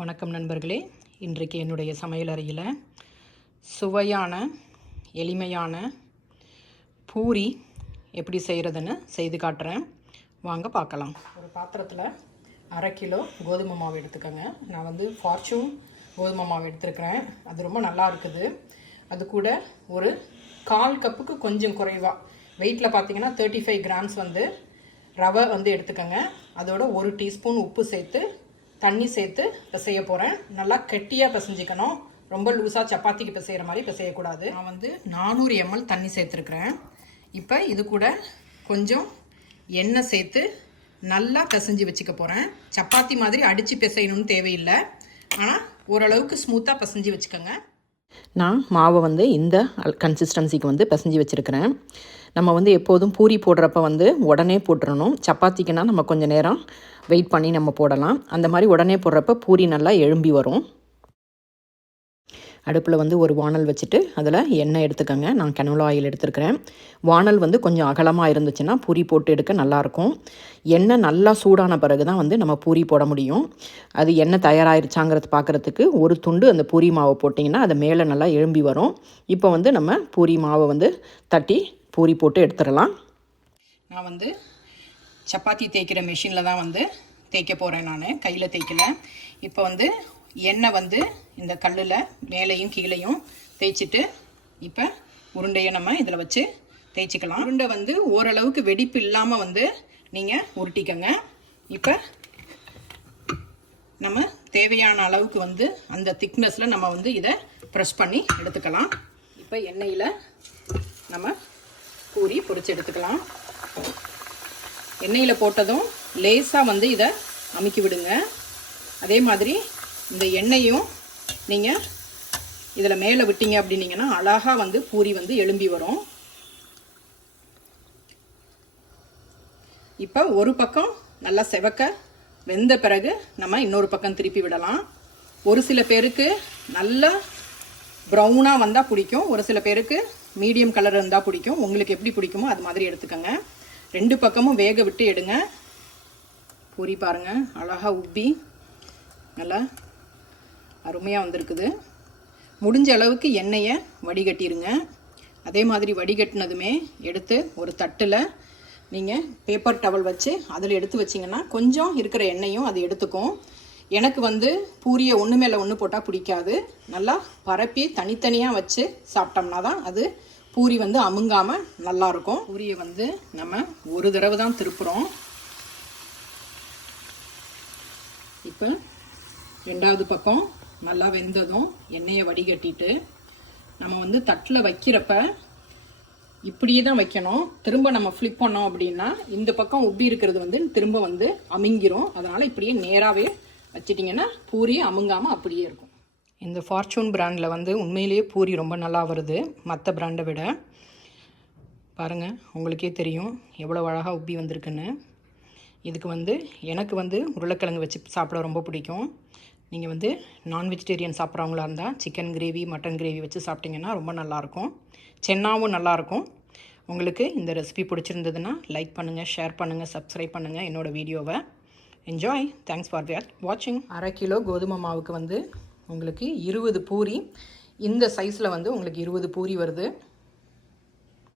வணக்கம் நண்பர்களே. இன்றைக்கு என்னுடைய சமையல் அறையில் சுவையான எளிமையான பூரி எப்படி செய்கிறதுன்னு செய்து காட்டுறேன். வாங்க பார்க்கலாம். ஒரு பாத்திரத்தில் அரை கிலோ கோதுமை மாவு எடுத்துக்கோங்க. நான் வந்து ஃபார்ச்சூன் கோதுமை மாவு எடுத்துருக்கிறேன். அது ரொம்ப நல்லா இருக்குது. அது கூட ஒரு கால் கப்புக்கு கொஞ்சம் குறைவாக வெயிட்டில் பார்த்தீங்கன்னா தேர்ட்டி ஃபைவ் கிராம்ஸ் வந்து ரவை வந்து எடுத்துக்கோங்க. அதோட ஒரு டீஸ்பூன் உப்பு சேர்த்து தண்ணி சேர்த்து பிசைய போகிறேன் நல்லா கெட்டியாக பிசைஞ்சிக்கணும். ரொம்ப லூஸாக சப்பாத்திக்கு பிசைகிற மாதிரி பிசையக்கூடாது. நான் வந்து நானூறு எம்எல் தண்ணி சேர்த்துருக்குறேன். இப்போ இது கூட கொஞ்சம் எண்ணெய் சேர்த்து நல்லா பிசைஞ்சு வச்சுக்க போகிறேன் சப்பாத்தி மாதிரி அடித்து பிசையணும்னு தேவையில்லை. ஆனால் ஓரளவுக்கு ஸ்மூத்தாக பிசைஞ்சு வச்சுக்கோங்க. நான் மாவை வந்து இந்த கன்சிஸ்டன்சிக்கு வந்து பிசைஞ்சு வச்சுருக்கிறேன். நம்ம வந்து எப்போதும் பூரி போடுறப்ப வந்து உடனே போட்டுறணும். சப்பாத்திக்குன்னா நம்ம கொஞ்சம் நேரம் வெயிட் பண்ணி நம்ம போடலாம். அந்த மாதிரி உடனே போடுறப்ப பூரி நல்லா எழும்பி வரும். அடுப்பில் வந்து ஒரு வானல் வச்சுட்டு அதில் எண்ணெய் எடுத்துக்கோங்க. நான் கனோலா ஆயில் எடுத்துருக்கிறேன். வானல் வந்து கொஞ்சம் அகலமாக இருந்துச்சுன்னா பூரி போட்டு எடுக்க நல்லாயிருக்கும். எண்ணெய் நல்லா சூடான பிறகு தான் வந்து நம்ம பூரி போட முடியும். அது எண்ணெய் தயாராகிருச்சாங்கிறது பார்க்குறதுக்கு ஒரு துண்டு அந்த பூரி மாவை போட்டிங்கன்னா அது மேலே நல்லா எழும்பி வரும். இப்போ வந்து நம்ம பூரி மாவை வந்து தட்டி பூரி போட்டு எடுத்துடலாம். நான் வந்து சப்பாத்தி தேய்க்கிற மிஷினில் தான் வந்து தேய்க்க போகிறேன் நான். கையில் தேய்க்கல. இப்போ வந்து எண்ணெய் வந்து இந்த கல்லில் மேலேயும் கீழேயும் தேய்ச்சிட்டு இப்போ உருண்டையை நம்ம இதில் வச்சு தேய்ச்சிக்கலாம். உருண்டை வந்து ஓரளவுக்கு வெடிப்பு இல்லாமல் வந்து நீங்கள் உருட்டிக்கங்க. இப்போ நம்ம தேவையான அளவுக்கு வந்து அந்த திக்னஸில் நம்ம வந்து இதை ப்ரெஸ் பண்ணி எடுத்துக்கலாம். இப்போ எண்ணெயில் நம்ம பூரி பொறிச்சு எடுத்துக்கலாம். எண்ணெயில் போட்டதும் லேசாக வந்து இதை அமுக்கி விடுங்க. அதே மாதிரி இந்த எண்ணெயும் நீங்கள் இதில் மேலே விட்டீங்க அப்படின்னீங்கன்னா அழகாக வந்து பூரி வந்து எழும்பி வரும். இப்போ ஒரு பக்கம் நல்லா செவக்க வெந்த பிறகு நம்ம இன்னொரு பக்கம் திருப்பி விடலாம். ஒரு சில பேருக்கு நல்லா ப்ரௌனாக வந்தால் பிடிக்கும். ஒரு சில பேருக்கு மீடியம் கலர் இருந்தால் பிடிக்கும். உங்களுக்கு எப்படி பிடிக்குமோ அது மாதிரி எடுத்துக்கோங்க. ரெண்டு பக்கமும் வேக விட்டு எடுங்க. பூரி பாருங்கள் அழகாக உப்பி நல்லா அருமையாக வந்திருக்குது. முடிஞ்ச அளவுக்கு எண்ணெயை வடிகட்டிடுங்க அதே மாதிரி வடிகட்டினதுமே எடுத்து ஒரு தட்டில் நீங்கள் பேப்பர் டவல் வச்சு அதில் எடுத்து வச்சிங்கன்னா கொஞ்சம் இருக்கிற எண்ணெயும் அது எடுத்துக்கும். எனக்கு வந்து பூரியை ஒன்று மேலே ஒன்று போட்டால் பிடிக்காது. நல்லா பரப்பி தனித்தனியாக வச்சு சாப்பிட்டோம்னா தான் அது பூரி வந்து அமுங்காமல் நல்லாயிருக்கும் பூரியை வந்து நம்ம ஒரு தடவை தான் திருப்புறோம். இப்போ ரெண்டாவது பக்கம் நல்லா வெந்ததும் எண்ணெயை வடிகட்டிட்டு நம்ம வந்து தட்டில் வைக்கிறப்ப இப்படியே தான் வைக்கணும். திரும்ப நம்ம ஃப்ளிப் பண்ணோம் அப்படின்னா இந்த பக்கம் உப்பி இருக்கிறது வந்து திரும்ப வந்து அமுங்கிரும். அதனால் இப்படியே நேராகவே வச்சிட்டிங்கன்னா பூரி அமுங்காமல் அப்படியே இருக்கும். இந்த ஃபார்ச்சூன் பிராண்டில் வந்து உண்மையிலேயே பூரி ரொம்ப நல்லா வருது மற்ற பிராண்டை விட. பாருங்கள் உங்களுக்கே தெரியும் எவ்வளோ அழகாக உப்பி வந்திருக்குன்னு. இதுக்கு வந்து எனக்கு வந்து உருளைக்கிழங்கு வச்சு சாப்பிட ரொம்ப பிடிக்கும். நீங்கள் வந்து நான் வெஜிடேரியன் சாப்பிட்றவங்களா இருந்தால் சிக்கன் கிரேவி மட்டன் கிரேவி வச்சு சாப்பிட்டிங்கன்னா ரொம்ப நல்லாயிருக்கும் சென்னாவும் நல்லாயிருக்கும் உங்களுக்கு இந்த ரெசிபி பிடிச்சிருந்ததுன்னா லைக் பண்ணுங்கள் ஷேர் பண்ணுங்கள் சப்ஸ்கிரைப் பண்ணுங்கள் என்னோடய வீடியோவை என்ஜாய் தேங்க்ஸ் ஃபார் வாட்சிங் அரை கிலோ கோதுமை மாவுக்கு வந்து உங்களுக்கு இருபது பூரி. இந்த சைஸில் வந்து உங்களுக்கு இருபது பூரி வருது.